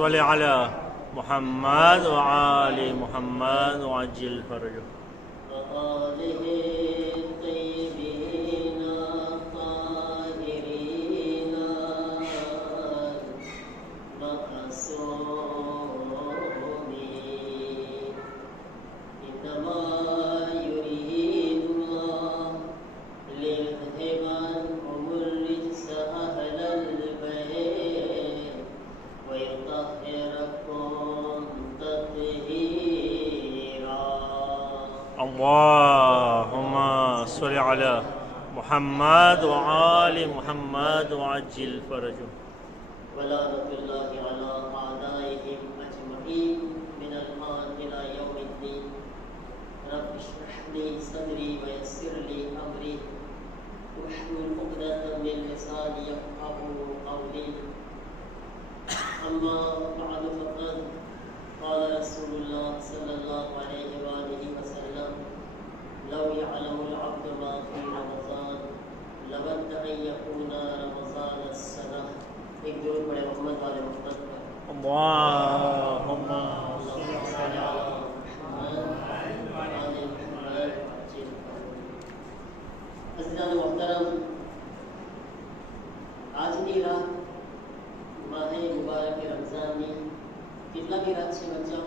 صل على محمد وآل محمد وعجل فرجه وآله الطيبين الطاهرين المعصومين إنما يريد الله ليذهب عنكم الرجس أهل البيت ويطهركم تطهيرا. اللهم صل على محمد وآل محمد وعجل فرجه ولعنة الله على أعدائهم أجمعين من الآن إلى يوم الدين. رب اشرح لي صدري ويسر لي أمري واحلل عقدة من لساني يفقهوا قولي. أما بعد فقد قال رسول الله صلى الله عليه وآله وسلم لو يعلم العبد ما في رمضان لود أن يكون رمضان السنة. एक जरूर पढ़े मोहम्मद वाले मोहम्मद पर اللهم अज़ीज़ान मोहतरम, આજની રાત માહે મુબારક રમઝાનની કેટલામી રાત છે બચ્ચા?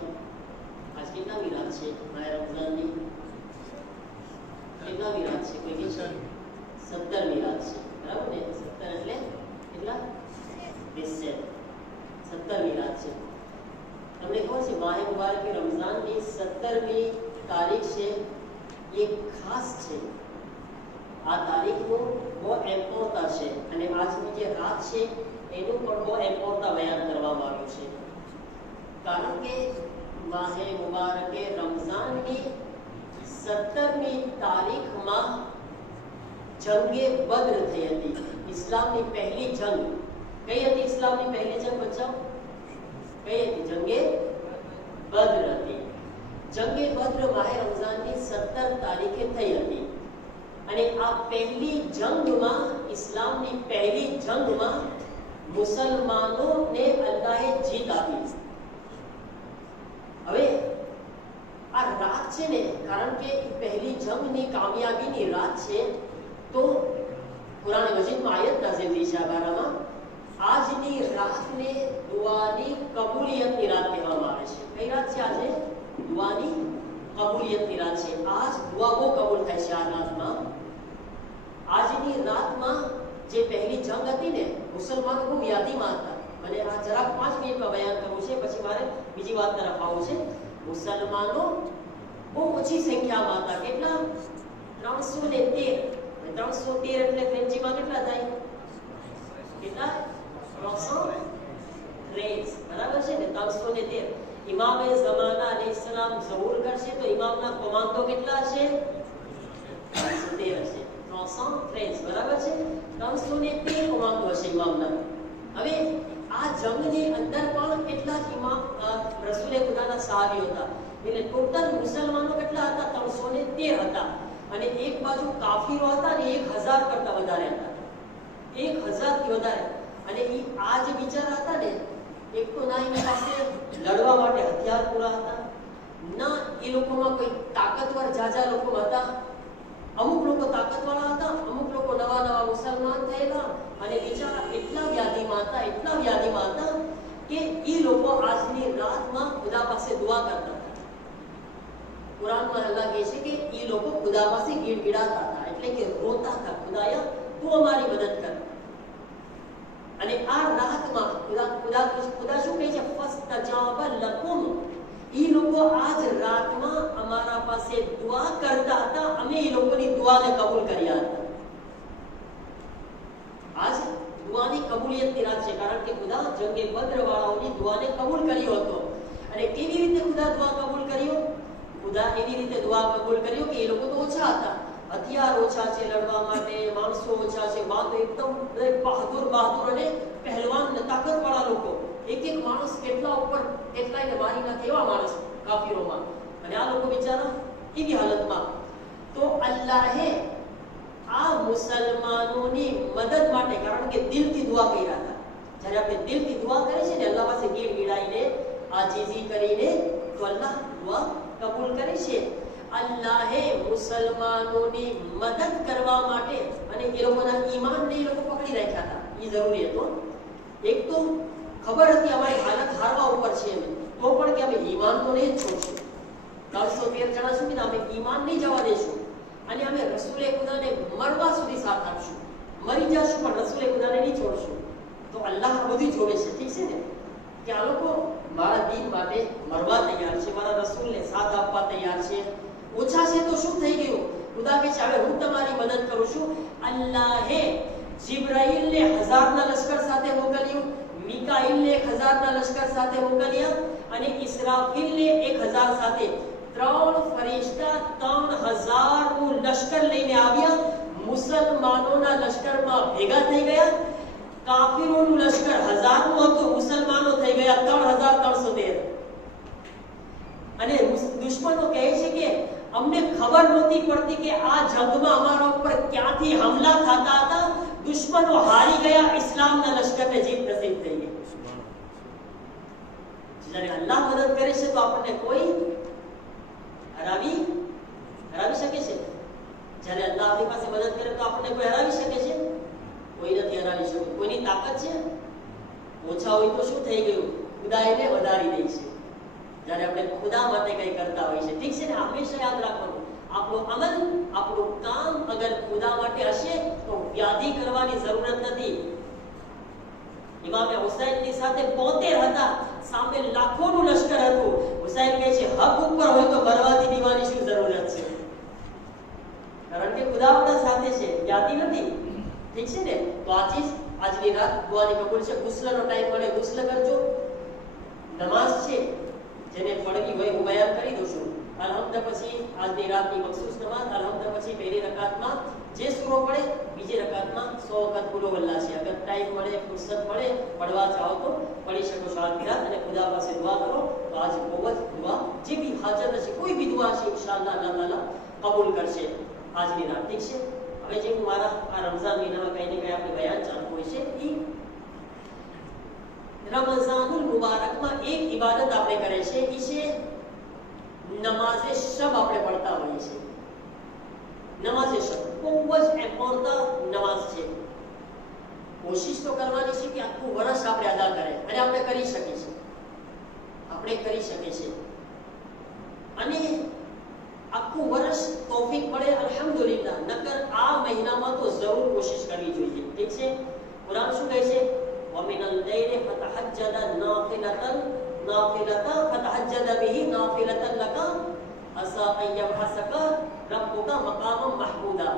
આજ કેટલામી રાત છે માહે રમઝાનની? કેટલામી રાત છે? કોઈ કે છે 17મી રાત છે, બરાબર ને? 17 એટલે કેટલા? 17મી રાત છે. તમને ખબર છે માહે મુબારક રમઝાનની 17મી તારીખ છે એ ખાસ છે. આ તારીખનું બહુ અહેમતા છે અને આજની જે રાત છે એનું પણ બહુ અહેમતા બયાન કરવામાં આવ્યું છે. કારણ કે માહે મુબારક રમઝાનની 17મી તારીખમાં જંગે બદ્ર થઈ હતી. ઇસ્લામની પહેલી જંગ કઈ હતી? ઇસ્લામની પહેલી જંગ બચ્ચા કઈ હતી? જંગે બદ્ર હતી. જંગે બદ્ર માહે રમઝાનની 17 તારીખે થઈ હતી અને આ પહેલી જંગમાં, ઇસ્લામની પહેલી જંગમાં મુસલમાનોને અલ્લાહે જીત આપી. હવે આ રાત છે ને, કારણ કે પહેલી જંગની કામયાબીની રાત છે, તો કુરાન મજીદમાં આયત નાઝિલ થઈ છે આ બારામાં. આજની રાતને દુઆની કબૂલિયતની રાત કહેવામાં આવે છે. કઈ રાત છે આજે? દુઆની કબૂલિયતની રાત છે. આજ દુઆ બહુ કબૂલ થાય છે આ રાતમાં. આજની રાતમાં જે પહેલી જંગ હતી ને, મુસલમાનો બહુ યાદીમાં હતા. મને આ જરાક 5 મિનિટમાં બયાન કરવું છે, પછી મારે બીજી વાત તરફ આવવું છે. મુસલમાનો બહુ ઓછી સંખ્યામાં હતા. કેટલા? 313. 313 એટલે ફ્રેન્ચીમાં કેટલા થાય? કેટલા? 313, બરાબર છે ને? 313. ઇમામે ઝમાના અલૈહિસ્સલામ ઝહૂર કરશે તો ઇમામના કોમાંડો કેટલા હશે? 313 હશે. 313, બરાબર છે? 313 કોમાંડો હશે ઇમામના. હવે આ જંગની અંદર પણ કેટલા ઇમામ રસૂલે ખુદાના સહાબીઓ હતા. એટલે ટોટલ મુસલમાનો કેટલા હતા? 313 હતા. અને એક બાજુ કાફીરો હતા ને 1000 કરતા વધારે હતા. 1000 થી વધારે. અને આ જે બિચારા હતા ને, એક તો ના એની પાસે લડવા માટે હથિયાર પૂરા હતા, ના એ લોકોમાં કોઈ તાકાતવર જાજા લોકો હતા. અમુક લોકો તાકાતવાળા હતા, અમુક લોકો નવા નવા મુસલમાન થયેલા, અને બિચારા એટલા વ્યાધિમાં હતા, એટલા વ્યાધિમાં હતા કે એ લોકો આજની રાતમાં ખુદા પાસે દુઆ કરતા હતા. કુરાનમાં અલ્લાહ કહે છે કે એ લોકો ખુદા પાસે ગીડગીડાતા હતા, એટલે કે રોતા હતા, ખુદાયા તું અમારી મદદ કર. અને આ રાતમાં ખુદા શું કહે છે? ફસ્તજાબ લકુમ. એ લોકો આજ રાતમાં અમારા પાસે દુઆ કરતા હતા, અમે એ લોકોની દુઆને કબૂલ કર્યા હતા. આજ દુઆની કબૂલિયતની રાત છે, કારણ કે ખુદા જંગે બદ્ર વાળાઓની દુઆને કબૂલ કર્યો હતો. અને કેવી રીતે ખુદા દુઆ કબૂલ કર્યો? ખુદા એવી રીતે દુઆ કબૂલ કર્યો કે એ લોકો તો ઓછા હતા, હથિયાર ઓછા છે લડવા માટે, માણસો ઓછા છે, વાતો એકદમ બહાદુર અને પહેલવાન તાકાતવાળા લોકો. એક એક માણસ કેટલા ઉપર કેટલાયને મારી નાખે એવા માણસ કાફીરોમાં. અને આ લોકો બિચારા એવી હાલતમાં. તો અલ્લાહે આ મુસલમાનોની મદદ માટે, કારણ કે દિલથી દુઆ કર્યા હતા, જ્યારે આપણે દિલથી દુઆ કરીએ છીએ ને અલ્લાહ પાસે ગીડ ગીડાઈને આજીજી કરીને તો અલ્લાહ દુઆ કબૂલ કરે છે. અલ્લાહે મુસલમાનોની મદદ કરવા માટે અને એ લોકોના ઈમાનને એ લોકો પકડી રાખ્યા હતા. એ જરૂરી હતો. એક તો ખબર હતી અમારી હાલત હારવા ઉપર છે એમ, તો પણ કે અમે ઈમાન તો નહીં છોડશું. 913 જણા સુધી અમે ઈમાન નહીં જવા દેશું અને અમે રસૂલે ખુદાને મરવા સુધી સાથ આપશું. મરી જશું પણ રસૂલે ખુદાને નહીં છોડશું. તો અલ્લાહ બધું જોવે છે. ઠીક છે ને કે આ લોકો મારા દીન માટે મરવા તૈયાર છે, મારા રસૂલને સાથ આપવા તૈયાર છે. ઓછા છે તો શું થઈ ગયું? ખુદા કહે છે હવે હું તમારી મદદ કરું છું. અલ્લાહે જિબ્રાઈલને 1000ના લશ્કર સાથે મોકલ્યું, મિકાઈલને 1000ના લશ્કર સાથે મોકલ્યા અને ઇસરાફીલને 1000 સાથે. 3 ફરિશ્તા 3000 નું લશ્કર લઈને આવ્યા. મુસલમાનોના લશ્કરમાં ભેગા થઈ ગયા. કાફિરોનું લશ્કર 1000 નું હતું, મુસલમાનો થઈ ગયા 3313. અને દુશ્મનો કહે છે કે અમને ખબર નહોતી પડતી કે આ જંગમાં અમારા ઉપર ક્યાંથી હમલા થતા હતા. દુશ્મનો હારી ગયા, ઇસ્લામના લશ્કરને જીત નસીબ થઈ ગઈ. જ્યારે અલ્લાહ મદદ કરે છે તો આપણને કોઈ હરાવી શકે છે? જ્યારે અલ્લાહ આપણી પાસે મદદ કરે તો આપણને કોઈ હરાવી શકે છે? કોઈ નથી હરાવી શકતું. કોઈની તાકાત છે? ઓછા હોય તો શું થઈ ગયું? ખુદા એને વધારી દે છે જ્યારે આપણે ખુદા માટે કંઈ કરતા હોય છે. ઠીક છે ને? હંમેશા યાદ રાખવાનું, આપણું અમલ, આપણું કામ અગર ખુદા માટે હશે તો વ્યાધિ કરવાની જરૂરત નથી. ઇમામે હુસૈનની સાથે 72 હતા, સામે લાખોનું લશ્કર હતું. હુસૈન કહે છે હક ઉપર હોય તો મરવાથી દીવાની શું જરૂરત છે? કારણ કે ખુદા આપણા સાથે છે, વ્યાધિ નથી. ઠીક છે ને? તો આજની રાત દુઆની કબૂલ છે. ગુસ્લનો ટાઈમ મળે ગુસ્લ કરજો. નમાઝ છે જેને પડવી હોય હું બયાન કરી દઉં છું. અલહમ્દ પછી આજની રાતની મખસૂસ નમાઝ, અલહમ્દ પછી પહેલી રકાતમાં જે સૂરો પડે, બીજી રકાતમાં 100 વખત કુલ વલ્લાહ છે. અગર ટાઈમ મળે, ફુરસત મળે, પડવા ચાહો તો પડી શકો છો આજની રાત. અને ખુદા પાસે દુઆ કરો તો આજ બહુ જ દુઆ જે બી હાજર હશે, કોઈ બી દુઆ છે ઇન્શાઅલ્લાહ અલ્લાહ તાલા કબૂલ કરશે આજની રાત. ઠીક છે? હવે જે હું મારા આ રમઝાન મહિનામાં કંઈ ને કંઈ આપણે બયાન ચાલુ હોય છે એ રમઝાનુલ મુબારકમાં એક ઇબાદત આપણે કરે છે, એ છે નમાઝે શબ. આપણે પડતા હોઈએ છીએ નમાઝે શબ. બહુ જ ઇમ્પોર્ટન્ટ નમાઝ છે. કોશિશ તો કરવાની છે કે આખું વર્ષ આપણે અદા કરે અને આપણે કરી શકીએ છીએ. અને આખું વર્ષ તૌફીક મળે અલ્હમ્દુલિલ્લાહ. નકર આ મહિનામાં તો જરૂર કોશિશ કરવી જોઈએ. ઠીક છે? કુરાન શું કહે છે? وَمِنَ اللَّيْلِ فَتَهَجَّدَ نَافِلَةً فَتَهَجَّدَ بِهِ نَافِلَةً لَكَ عَسَىٰ أَن يَبْعَثَكَ رَبُّكَ مَقَامًا مَحْمُودًا.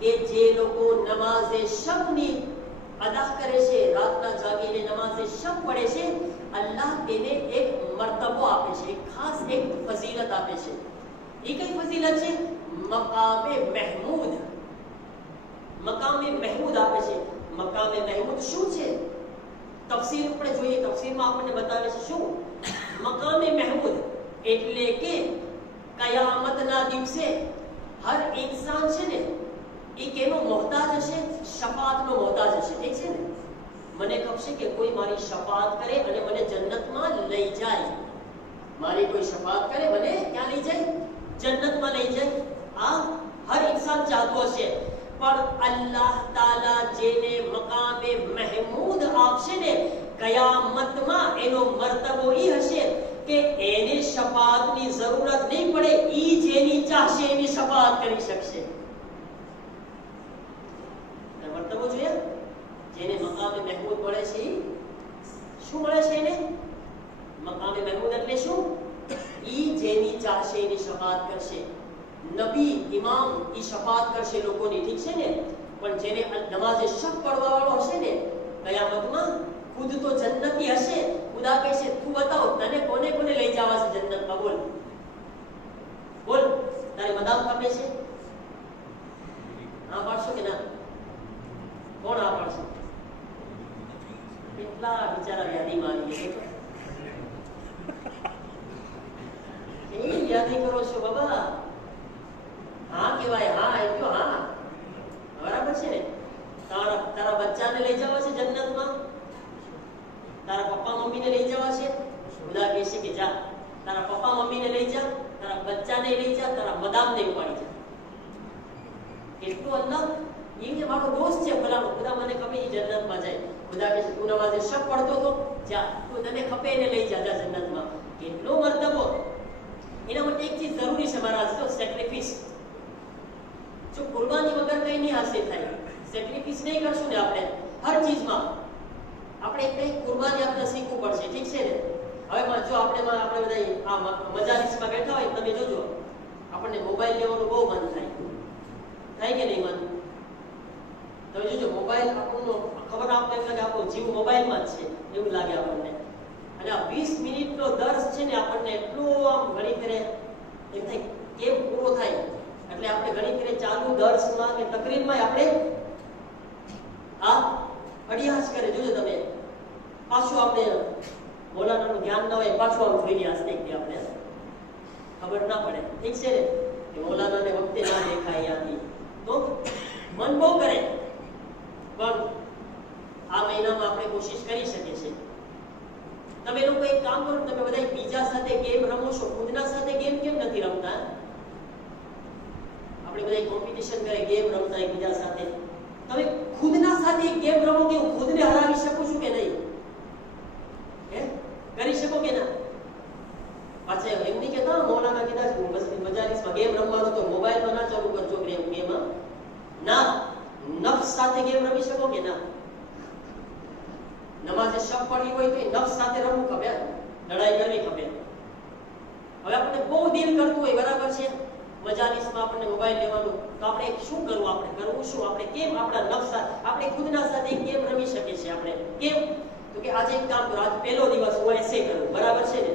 કે જે લોકો નમાઝે શબની અદા કરે છે, રાતના જાગીને નમાઝે શબ પડે છે, અલ્લાહ તેને એક મર્તબો આપે છે, ખાસ એક ફઝીલત આપે છે. એ કઈ ફઝીલત છે? મકામે મહેમૂદ. મકામે મહેમૂદ આપે છે. મકામે મહેમૂદ શું છે? તફસીર આપણે જોઈએ. તફસીરમાં આપણને બતાવે છે શું મકામે મહેમૂદ એટલે કે કયામતના દિવસે હર ઇન્સાન છે ને એ કેનો મોહતાજ હશે? શફાઅતનો મોહતાજ હશે. ઠીક છે ને? મને ગમશે કે કોઈ મારી શફાઅત કરે અને મને જન્નતમાં લઈ જાય. મારી કોઈ શફાઅત કરે, મને ક્યાં લઈ જાય? જન્નતમાં લઈ જાય. આ હર ઇન્સાન ચાહતો હશે. પણ અલ્લાહ તાલા જેને મકામે મહેમૂદ આપશે ને કયામતમાં, એનો મર્તબો ઈ હશે કે એને શફાઅતની જરૂરત નહીં પડે. ઈ જેની ચાહશે એની શફાઅત કરી શકશે. મર્તબો જોઈએ. જેને મકામે મહેમૂદ મળે છે, શું મળે છે એને? મકામે મહેમૂદ એટલે શું? ઈ જેની ચાહશે એની શફાઅત કરશે. નબી, ઇમામ ઈ શફાઅત કરશે લોકોની. ઠીક છે ને? પણ જેને નમાઝે શબ પડવા વાળો હશે ને કયામતમાં, ખુદ તો જન્નતી હશે. ખુદા કહેશે તું બતાવ તને કોને કોને લઈ જવા છે જન્નતમાં? બોલ બોલ, તારે બદામ ખપે છે? હા પાડશો કે ના? કોણ આ પાડશે? કેટલા બિચારા વ્યાધિમાં આવી ગયા. એ વ્યાધિ કરો છો બાબા? હા કેવાય. હા એ તો હા બરાબર છે ને? તારા બચ્ચા બચ્ચાને લઈ જવા છે જન્નતમાં, તારા પપ્પા મમ્મીને લઈ જવા છે. ખુદા કહે છે કે જા, તારા પપ્પા મમ્મીને લઈ જા, તારા બચ્ચાને લઈ જા, તારા મદામને ઉપાડી જા. એટલું અલ્લાહ એ જે મારો દોસ્ત છે ફલાણો, ખુદા મને ખપે એ જન્નતમાં જાય. ખુદા કહે છે તું નમાઝે શબ પડતો તો જા, તું તને ખપે એને લઈ જા જા જન્નતમાં. કેટલો મર્તબો. એના માટે એક ચીજ જરૂરી છે મારા તો સેક્રિફિસ. જો કુરબાની વગર કંઈ નહીં હાસિલ થાય. સેક્રિફિસ નહીં કરશું ને આપણે હર ચીજમાં, આપણે કંઈક કુરબાની આપણે શીખવું પડશે. ઠીક છે ને? હવે જો આપણે બધા આ મજાલીસમાં બેઠા હોય, તમે જોજો આપણને મોબાઈલ લેવાનું બહુ મન થાય કે નહીં મન? તમે જોજો મોબાઈલ આપણનો ખબર આપને એમ લાગે આપણો જીવ મોબાઈલમાં જ છે એવું લાગે આપણને. અને આ 20 મિનિટનો દર્શ છે ને આપણને એટલો આમ ઘણી ફેરે એમ થાય કેમ પૂરો થાય. એટલે આપણે ઘણી ફેરે ચાલુ દર્શમાં કે તકરીરમાં આપણે આ અડિયાસ કરે. જોજો તમે પાછું આપણે મોલાનાનું ધ્યાન ન હોય, પાછું આમ જોઈને આસ્તે આપણે ખબર ના પડે. ઠીક છે ને? કે મોલાનાને વખતે ના દેખાય યાદી તો મન બહુ કરે. પણ આ મહિનામાં આપણે કોશિશ કરી શકીએ છીએ. તમે લોકો એક કામ કરો, તમે બધા બીજા સાથે ગેમ રમો છો, ખુદના સાથે ગેમ કેમ નથી રમતા? આપણે બધા કોમ્પિટિશન કરે ગેમ રમતા એકબીજા સાથે. તમે ખુદના સાથે ગેમ રમો કે હું ખુદને હરાવી શકું છું કે નહીં? કરી શકો કે ના? પાછા એમ નહીં કહેતા મૌલાના કીધા મજાલીસમાં ગેમ રમવાનું તો મોબાઈલમાં ના ચાલુ કરજો ગેમ. ના, નફ્સ સાથે ગેમ રમી શકો કે ના? નમાઝે શબ પડી હોય તો નફ્સ સાથે રમવું ખપે, લડાઈ કરવી ખપે. હવે આપણને બહુ દિલ કરતું હોય, બરાબર છે, મજાલીસમાં આપણને મોબાઈલ લેવાનું, તો આપણે શું કરવું? આપણે કરવું શું? આપણે કેમ આપણા નફ્સ આપણે ખુદના સાથે ગેમ રમી શકીએ છીએ? આપણે કેમ? તો કે આજે એક કામ કરો, આજ પહેલો દિવસ હું એસે કરું, બરાબર છે ને?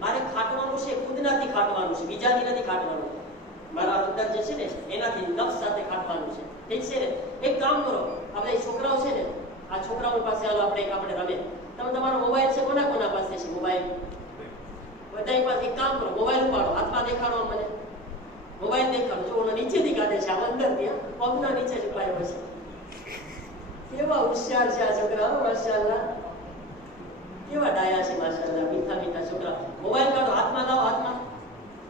મારે ખાટવાનું છે, ખુદનાથી ખાટવાનું છે, બીજાથી નથી ખાટવાનું. મારા અંદર જે છે ને એનાથી નફ્સ સાથે ખાટવાનું છે. ઠીક છે ને? એક કામ કરો, આપણે છોકરાઓ છે ને, આ છોકરાઓ પાસે હાલો આપણે રમે. તમે તમારો મોબાઈલ છે, કોના પાસે છે મોબાઈલ? બધા પાસે. એક કામ કરો, મોબાઈલ ઉપાડો, હાથમાં દેખાડો મને. મોબાઈલ દેખાડો. જો ઓનો નીચેથી કાઢે છે, આમ અંદરથી પગના નીચે છુપાયો છે. કેવા હોશિયાર છે આ છોકરાઓ, માશાઅલ્લાહ. કેવા ડાયા છે માશાઅલ્લાહ, મીઠા મીઠા છોકરા. મોબાઈલ કાઢો, હાથમાં લાવો,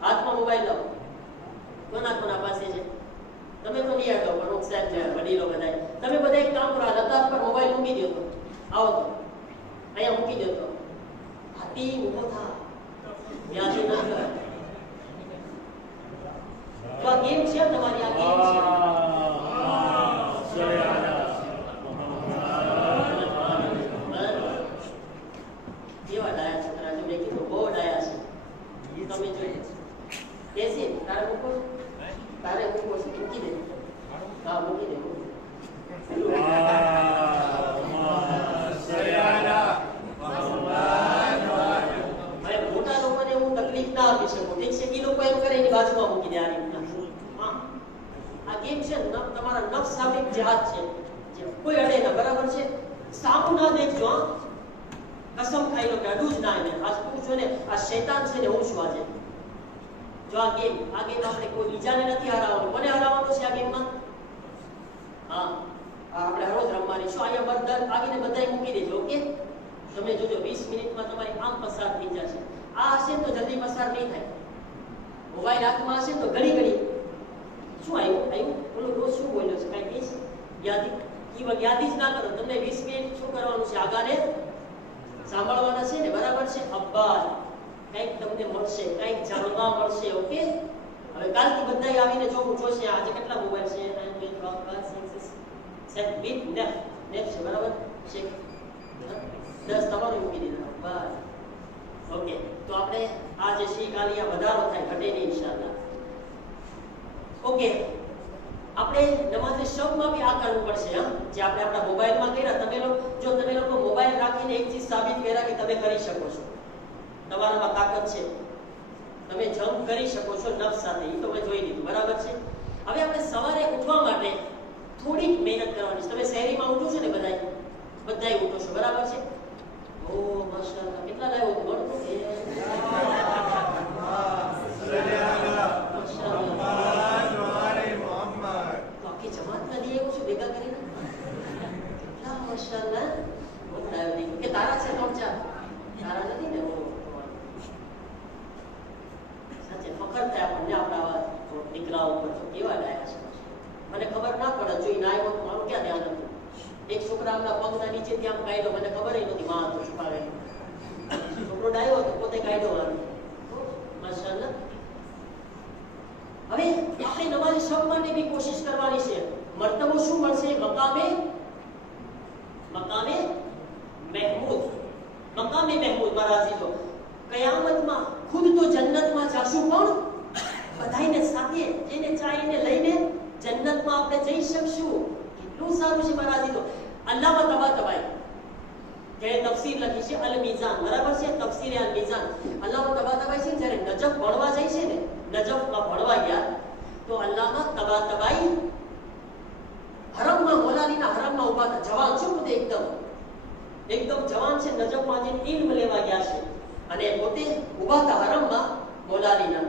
હાથમાં મોબાઈલ લાવો. કોના પાસે છે? તમે તો નહીં આગળ પણ સાહેબ છે, વડીલો બધા. તમે બધા એક કામ કરો, આ લતાફ પર મોબાઈલ મૂકી દો તો આવો, તો અહીંયા મૂકી દો તો હાથી ઊભો થા, યાદી ના કર. તો આ ગેમ છે તમારી, આ ગેમ છે. કેવા ડાયા છોકરા છે, મેં કીધું બહુ ડાયા છે. તમે જોઈએ બેસી તારે મૂકો, તારે મૂકો છે, મૂકી દે. હા, મૂકી દે. મોટા લોકોને હું તકલીફ ના આપી શકું. ઠીક છે? એ લોકો એમ કરે એની બાજુમાં મૂકી દે. આ રીતના આ ગેમ છે, તમારા નફ્સ સામે જહાજ છે, કોઈ અડે ના, બરાબર છે? સામું ના દેખજો. હા, કસમ ખાઈ લો કે અડું જ ના. એને આજ તું જો ને, આ શૈતાન છે ને હું છું આજે. જો આ ગેમ આપણે કોઈ બીજાને નથી હરાવવાનું. કોને હરાવવાનું છે આ ગેમમાં? હા, આપણે હરોજ રમવાની છું. અહીંયા બધા મૂકી દેજો. ઓકે? તમે જોજો 20 મિનિટમાં તમારી આમ પસાર થઈ જશે. આ હશે તો જલ્દી પસાર નહીં થાય. મોબાઈલ હાથમાં હશે તો ઘડી શું આવ્યું ઓલું રોજ શું બોલ્યો છે કઈ કહીશ? યાદી જ ના કરો. તમને 20 મિનિટ શું કરવાનું છે? આગાને સાંભળવાના છે ને, બરાબર છે? અબ્બાસ કંઈક તમને મળશે, કંઈક જાણવા મળશે. ઓકે? હવે કાલથી બધા આવીને જોશે આજે કેટલા મોબાઈલ છે. 9 છે, બરાબર છે? 10 તમારું મૂકી દીધા. બસ. ઓકે, તો આપણે આ જે છે કાલે વધારો થાય, ઘટે નહીં ઇન્શાઅલ્લાહ. ઓકે, આપણે નમાઝે શબમાં બી આ કરવું પડશે. હા, જે આપણે આપણા મોબાઈલમાં કર્યા, તમે લોકો મોબાઈલ રાખીને એક ચીજ સાબિત કર્યા કે તમે કરી શકો છો, તમારામાં તાકાત છે, તમે જમ્પ કરી શકો છો નફ્સ સાથે. એ તો મેં જોઈ લીધું, બરાબર છે? હવે આપણે સવારે ઉઠવા માટે થોડીક મહેનત કરવાની છે. તમે શહેરીમાં ઉઠો છો ને, બધાય ઉઠો છો, બરાબર છે? ઓ માશાઅલ્લાહ, કેટલા લાવ્યો તો મળતો કે આખી જમાતના લઈ આવ્યો છું ભેગા કરીને. આપણને આપણા દીકરાઓ પર તો કેવા ડાયા છે. મને ખબર ના પડે જો એ ના આવ્યો તો મારું ક્યાં ધ્યાન હતું. એક છોકરાના પગના નીચે ત્યાં કાઢ્યો, મને ખબર નહોતી માં તો છુપાવે. છોકરો ડાયો તો પોતે કાઢ્યો મારું. માશાઅલ્લાહ. હવે આપણે નમાઝ શબ માટે બી કોશિશ કરવાની છે. મર્તબો શું મળશે? મકામે મહેમૂદ. મકામે મહેમૂદ મહારાજી તો કયામતમાં ખુદ તો જન્નતમાં જાશું, પણ બધાઈને સાથે જેને ચાહીને લઈને જન્નતમાં આપણે જઈ શકશું. કેટલું સારું છે મહારાજી તો. અલ્લામા તબાતબાઈ જે તફસીર લખી છે અલ મીઝાન, બરાબર છે, તફસીર અલ મીઝાન. અલ્લામા તબાતબાઈ છે જ્યારે નજફ ભણવા જાય છે ને, નજફમાં ભણવા ગયા તો અલ્લામા તબાતબાઈ હરમમાં, મોલાલીના હરમમાં ઊભા હતા. જવાન છે પોતે, એકદમ જવાન છે. નજફમાં જઈને ઇલ્મ લેવા ગયા છે અને પોતે ઊભા હતા હરમમાં મોલાલીના.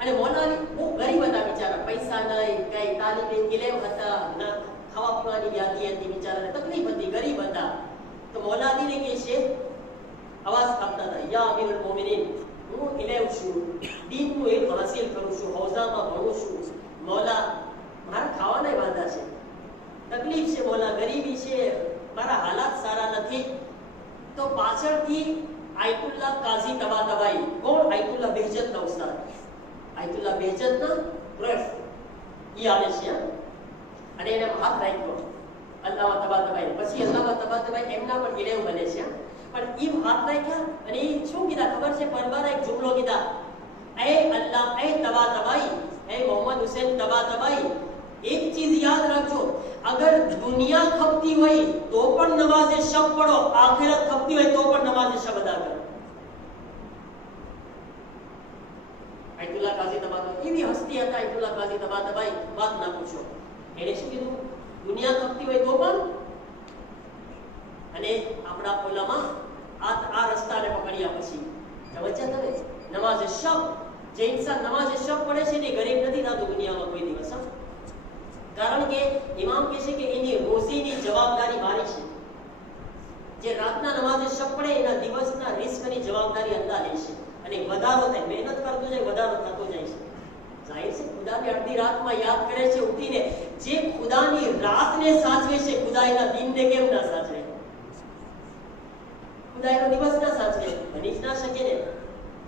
અને મોલાલી બહુ ગરીબ હતા બિચારા, પૈસા નહીં, કઈ તાલીમે ઇલ્મ હતા ના, ખાવા પીવાની વ્યાધિ હતી, બિચારાને તકલીફ હતી, ગરીબ હતા. તો મોલાલીને કહે છે, અવાજ આપતા હતા, યા અમીરુલ મોમિનીન, હું ઇલ્મ છું, દીનનું ઇલ્મ હાસિલ કરું છું, હૌઝામાં ભણું છું. મોલા, મારા ખાવાના વાંધા છે, તકલીફ છે મોલા, ગરીબી છે, મારા હાલાત સારા નથી. તો પાછળથી આયતુલ્લાહ કાઝી તબાતબાઈ, કોણ? આયતુલ્લાહ બહેજતના ઉસ્તાદ, આયતુલ્લાહ બહેજતના પ્રોફ ઈ આવે છે અને એને હાથ રાખ્યો અલ્લામા તબાતબાઈ. પછી અલ્લામા તબાતબાઈ એમના પણ ઇલેવ બને છે. પણ ઈ હાથ રાખ્યા અને ઈ શું કીધા ખબર છે? પરબારા એક જુમલો કીધા, એ તબાતબાઈ, એ મોહમ્મદ હુસૈન તબાતબાઈ, એક ચીજ યાદ રાખજો, અગર દુનિયા ખપતી હોય તો પણ નમાઝે શબ પઢો, આખિરત ખપતી હોય તો પણ નમાઝે શબ અદા કરો. આયતુલ્લાહ કાઝી તબાતબાઈ એવી હસ્તી હતા. આયતુલ્લાહ કાઝી તબાતબાઈ, વાત ના પૂછો. એને શું કીધું? દુનિયા ખપતી હોય તો પણ. અને આપણા પોલામાં આ રસ્તાને પકડ્યા પછી સમજ્યા તમે? નમાઝે શબ, જે ઇન્સાન નમાઝે શબ પડે છે ને ગરીબ નથી થતો દુનિયામાં કોઈ દિવસ. કારણ કે ઇમામ કહે છે કે એની રોજીની જવાબદારી મારી છે. જે રાતના નમાઝે શબ પડે એના દિવસના રિસ્કની જવાબદારી અલ્લાહ લે છે. અને વધારો થાય, મહેનત કરતો જાય, વધારો થતો જાય છે. જાહિર છે ખુદાને અડધી રાતમાં યાદ કરે છે ઉઠીને. જે ખુદાની રાતને સાચવે છે, ખુદા એના દિનને કેમ ના સાચવે? ખુદા એનો દિવસ ના સાચવે? બની જ ના શકે ને.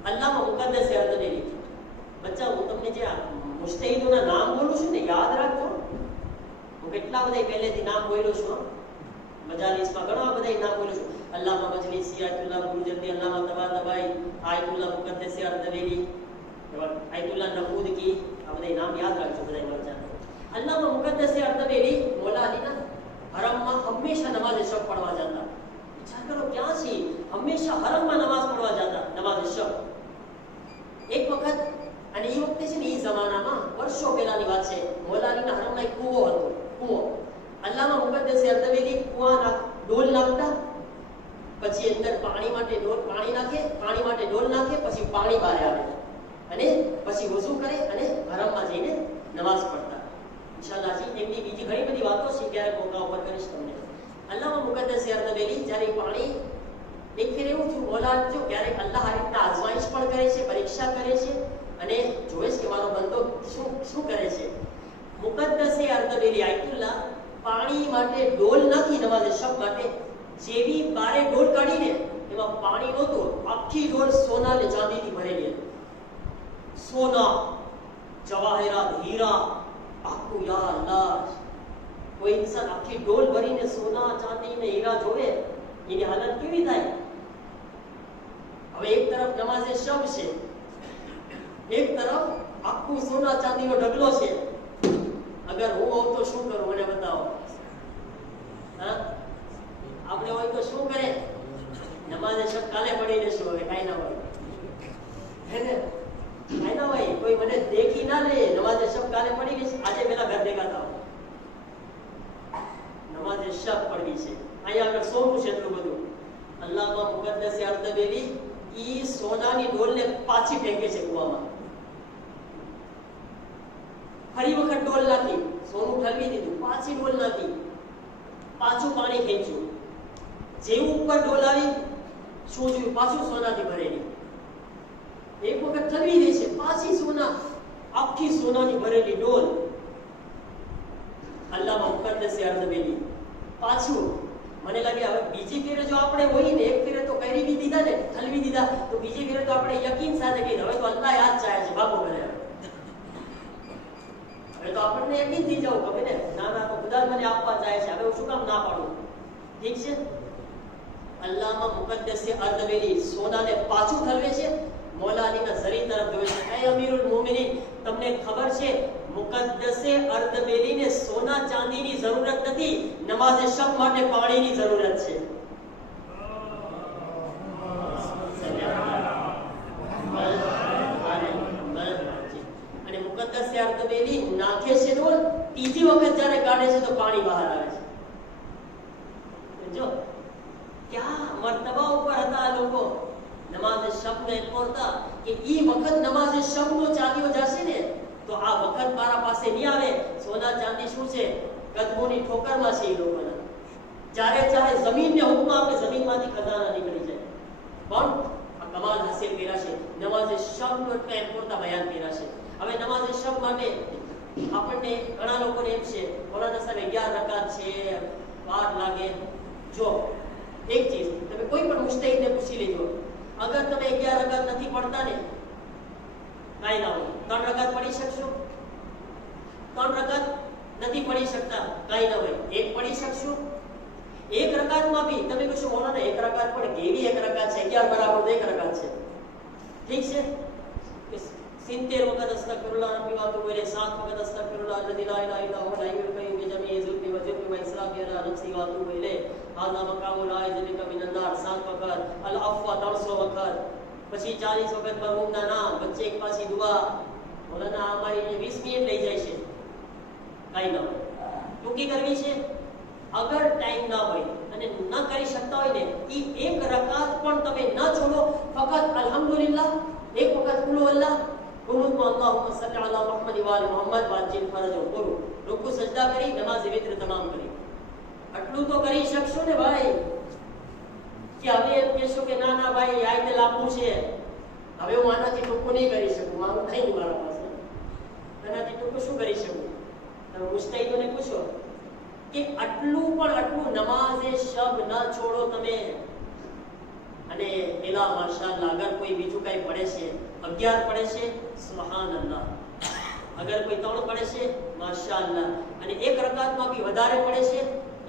અલ્લામા મુકદ્દસે અર્દબીલી, બચ્ચા હું તમને જે મુજતહિદોના નામ બોલું છું ને, યાદ રાખજો. હું કેટલા બધા પહેલેથી નામ બોલ્યો છું, મજાલિસમાં ઘણા બધા નામ બોલ્યો છું. અલ્લામા મજલિસી, આયતુલ્લાહ બુરુજર્દી, અલ્લામા તબાતબાઈ, આયતુલ્લાહ મુકદ્દસે અર્દબીલી, આયતુલ્લાહ નફૂદકી, આ બધા નામ યાદ રાખજો બધા બચ્ચા. અલ્લામા મુકદ્દસે અર્દબીલી મોલાલીના હરમમાં હંમેશા નમાઝે શબ પડવા જતા. વિચાર કરો ક્યાં છે, હંમેશા હરમમાં નમાઝ પડવા જતા, નમાઝે શબ. એક વખત, અને એ વખતે છે ને એ જમાનામાં વર્ષો પહેલાની વાત છે, મોલાલીના હરમમાં એક કૂવો હતો. કૂવો, અલ્લામા મુકદ્દસે અર્દબીલી કૂવાના ડોલ નાખતા, પછી અંદર પાણી માટે ડોલ નાખે, પછી પાણી બહાર આવે અને પછી વઝુ કરે અને હરમમાં જઈને નમાઝ પડતા. ઇન્શાઅલ્લાહ એમની બીજી ઘણી બધી વાતો છે, ક્યારેક મોકા ઉપર કરીશ તમને. અલ્લામા મુકદ્દસે અર્દબીલી જ્યારે પાણી એક ફેર એવું થયું, મોલા જો ક્યારેક અલ્લાહ આ રીતના આઝમાઈશ પણ કરે છે, પરીક્ષા કરે છે અને જોવે છે કે મારો બંદો શું કરે છે. મુકદ્દસે અર્દબીલી આયતુલ્લાહ પાણી માટે ડોલ નાખી નમાઝે શબ માટે, જેવી બારે ડોલ કાઢીને એમાં પાણી નહોતું, આખી ડોલ સોના અને ચાંદીથી ભરેલી હતી. સોના, જવાહરાત, હીરા, આખું. યા અલ્લાહ, કોઈ ઇન્સાન આખી ડોલ ભરીને સોના, ચાંદી ને હીરા જોવે, એની હાલત કેવી થાય? હવે એક તરફ નમાઝે શબ છે, એક તરફ આખું સોના ચાંદીનો ઢગલો છે. અગર હું હોઉં તો શું કરું? મને બતાવો. હા, આપણે હોય તો શું કરે? નમાઝે શબ કાલે પડી લેશું. હવે કાંઈ ના હોય, હે ને? કાંઈ ના હોય, કોઈ મને દેખી ના લે, નમાઝે શબ કાલે પડી લેશે. આજે પેલા ઘર ભેગા થાવ, નમાઝે શબ પડવી છે. અહીંયા આગળ સોનું છે એટલું બધું. અલ્લામા મુકદ્દસે અર્દબીલી ઈ સોનાની ડોલને પાછી ફેંકે છે કૂવામાં. ફરી વખત ડોલ નાખી, સોનું ઠલવી દીધું, પાછી ડોલ નાખી, પાછું પાણી ખેંચ્યું. જેવું ઉપર ડોલ આવી, શું જોયું? પાછું સોનાથી ભરેલી. એક વખત ઠલવી દે છે, પાછી સોના, સોનાની ભરેલી ડોલ અલ્લાહમાં મુકદ્દસ અર્ધબેલી પાછું મને લાગે હવે બીજી ફેરે જો આપણે હોય ને, એક ફેરે તો કરી બી દીધા ને, ઠલવી દીધા, તો બીજી ફેરે તો આપણે યકીન સાથે કહીએ હવે તો અલ્લાહ યાદ ચાહે છે બાબુ કરે, હવે તો આપણને યકીન થઈ જવું ગમે ને, ના ના તો ખુદા મને આપવા ચાહે છે, હવે હું શું કામ ના પાડું? ઠીક છે, અલ્લાહમાં મુકદ્દસ અર્ધબેલી સોનાને પાછું ઠલવે છે, મૌલા અલીના ઝરી તરફ જોવે છે, એ અમીરુલ મોમિનીન તમને ખબર છે મુકદ્દસે અર્ધબેલીને સોના ચાંદીની જરૂરત નથી, નમાઝે શબ માટે પાણીની જરૂરત છે. અને મુકદ્દસે અર્ધબેલી નાખે છે ડોલ, ત્રીજી વખત જ્યારે કાઢે છે તો પાણી બહાર આવે છે. જો ક્યાં મર્તબા ઉપર હતા આ લોકો. નમાઝે શબ ને પહોંચતા કે ઈ વખત નમાઝે શબ નો ચાલ્યો જશે ને તો આ વખત મારા પાસે નહીં આવે. સોના ચાંદી શું છે? કદમોની ઠોકરમાં છે એ લોકોના. જ્યારે ચાહે જમીનને હુકમ આપે, જમીનમાંથી ખજાના નીકળી જાય. પણ આ કમાલ હાસિલ કર્યા છે નમાઝે શબ નો ટાઈમ પૂરતા બયાન કર્યા છે. હવે નમાઝે શબ માટે આપણને ઘણા લોકોને એમ છે મૌલાના સાહેબ 11 રકાત છે, વાર લાગે. જો એક ચીજ તમે કોઈ પણ મુસ્તહિદને પૂછી લેજો, અગર તમે 11 રકાત નથી પડતા ને કાઈ ના હોય, 3 રકાત પડી શકશો? 3 રકાત નથી પડી શકતા, કાઈ ના હોય, એક પડી શકશો? એક રકાતમાં બી તમે કહેશો મૌલાના એક રકાત પણ કેવી એક રકાત છે, 11 બરાબર તો એક રકાત છે. ઠીક છે, 70 વખત અસ્તગફિરુલ્લાહ રબ્બી વા અતુબુ ઇલૈહ, 7 વખત અસ્તગફિરુલ્લાહ અલ્લઝી લા ઇલાહા ઇલ્લા હુવલ હയ്યુલ કય્યૂમ બિજમીઇ ઝુલ્ફી વ જુર્મી વ ઇસરાફી અલા નફ્સી વ અતુબુ ઇલૈહ, હાઝા મકામુ લા ઇઝલિકા મિનન નાર 7 વખત, અલ અફવા 300 વખત, પછી 40 વખત મરહૂમના નામ, વચ્ચે એક પાછી દુઆ. મૌલાના અમારી 20 મિનિટ લઈ જાય છે, કાઈ ના હોય, ટૂંકી કરવી છે. અગર ટાઈમ ના હોય અને ન કરી શકતા હોય ને ઈ એક રકાત પણ તમે ન છોડો, ફક્ત અલ્હમ્દુલિલ્લાહ એક વખત કુલ અલ્લાહ કુનુતમાં અલ્લાહુમ્મા સલ્લી અલા મુહમ્મદ વ આલી મુહમ્મદ વાજિલ ફરજો પૂરું, રૂકુ સજદા કરી, નમાઝ વિત્ર તમામ કરી. આટલું તો કરી શકશો ને ભાઈ? કે હવે એમ કહેશો કે ના ના ભાઈ આયતે લાગવું છે, હવે હું આનાથી ટૂંકું નહીં કરી શકું, મારું નહીં મારા પાસે, આનાથી ટૂંકું શું કરી શકું? તમે મુસ્તહિદોને પૂછો કે આટલું પણ આટલું નમાઝે શબ ન છોડો તમે. અને પેલા માશાઅલ્લાહ અગર કોઈ બીજું કઈ પડે છે, 11 પડે છે, સુબહાનલ્લાહ, અગર કોઈ 3 પડે છે, માશાઅલ્લાહ, અને એક રકાતમાં બી વધારે પડે છે,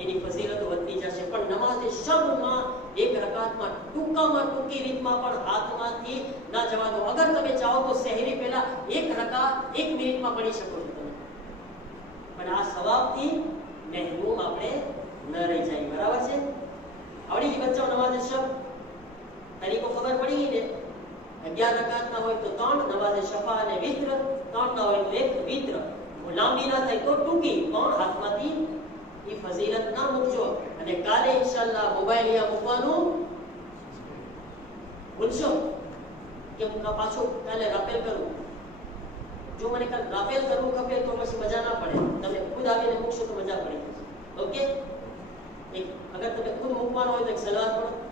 એની ફઝીલત વધતી જશે. પણ નમાઝે શબમાં એક રકાતમાં ટૂંકામાં ટૂંકી રીતમાં પણ હાથમાંથી ના જવા દો. અગર તમે ચાહો તો સહેરી પહેલા એક રકાત 1 મિનિટમાં પડી શકો છો તમે, પણ આ સવાબથી મહેરૂમ આપણે ન રહી જાય. બરાબર છે? આવડી ગઈ બચ્ચાઓ નમાઝે શબ? તરીકો ખબર પડી ગઈ ને? 11 રકાતના હોય તો 3, નમાઝે શફા અને વિત્ર, 3 ના હોય તો 1 વિત્ર. લાંબી ના થાય તો ટૂંકી, પણ હાથમાંથી એ ફઝીલત ના મૂકજો. અને કાલે ઇન્શાઅલ્લાહ મોબાઈલ અહીંયા મૂકવાનું ભૂલશો કે પાછું કાલે રાફેલ કરું. જો મને કાલે રાફેલ કરવું ખપે તો પછી મજા ના પડે, તમે ખુદ આવીને મૂકશો તો મજા પડી જશે. ઓકે? અગર તમે ખુદ મૂકવાનો હોય તો એક સલાહ પણ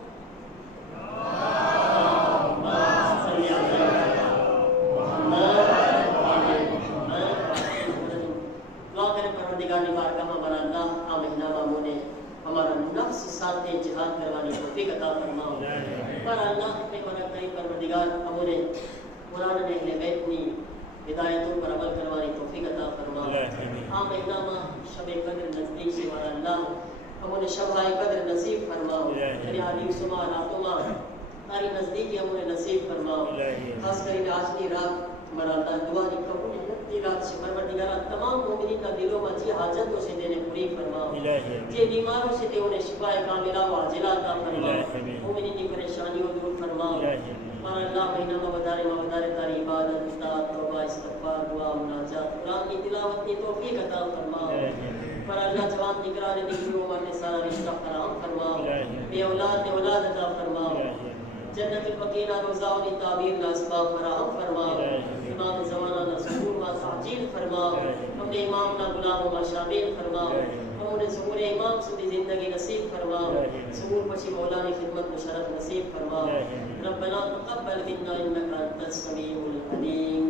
સાથે જિહાદ કરવાની તૌફીક અતા ફરમાઓ. પર અલ્લાહ ને મારા કઈ પરવરદિગાર અમોને કુરાન અને અહલે બેતની હિદાયતો પર અમલ કરવાની તૌફીક અતા ફરમાઓ. આ મહિનામાં શબ કદ્ર નજદીક છે. મારા અલ્લાહ અમોને શબ કદ્ર નસીબ ફરમાઓ. અને આ દિવસોમાં રાતોમાં તારી નજદીકી અમોને નસીબ ફરમાઓ. ખાસ કરીને આજની રાત મારા અલ્લાહ દુઆની કબૂલની રાત છે. પરવરદિગાર તમામ મોમિનીના દિલોમાં જે હાજતો છે તેને પૂરી ફરમાઓ. જે બીમારો છે તેઓને શિફાએ કામિલા વ આજીલા અતા ફરમાઓ. મોમિનીની પરેશાનીઓ દૂર ફરમાઓ. મારા અલ્લાહ મહિનામાં વધારેમાં વધારે તારી ઇબાદત, ઇતાઅત, તૌબા, ઇસ્તિગફાર, દુઆ, મુનાજાત, કુરાનની તિલાવતની તૌફીક અતા ફરમાઓ. મારા અલ્લાહ જવાન દીકરા અને દીકરીઓ માટે સારા રિશ્તા ફરાહમ ફરમાઓ. બે औलादને औलाद અતા ફરમાઓ. જન્નતુલ બકીના રોઝાઓની તાબીરના અસબાબ ફરાહમ ફરમાઓ. इमाम ज़माना ज़हूर व ताजील फरमाओ. हमने इमाम ना गुलामों में शामिल फरमाओ. हमने ज़हूर इमाम सुधी ज़िंदगी नसीब फरमाओ. ज़हूर पछी मौला की खिदमत में शरफ नसीब फरमाओ. रब्बना तक़ब्बल मिन्ना इन्नका अंतस समीउल अलीम.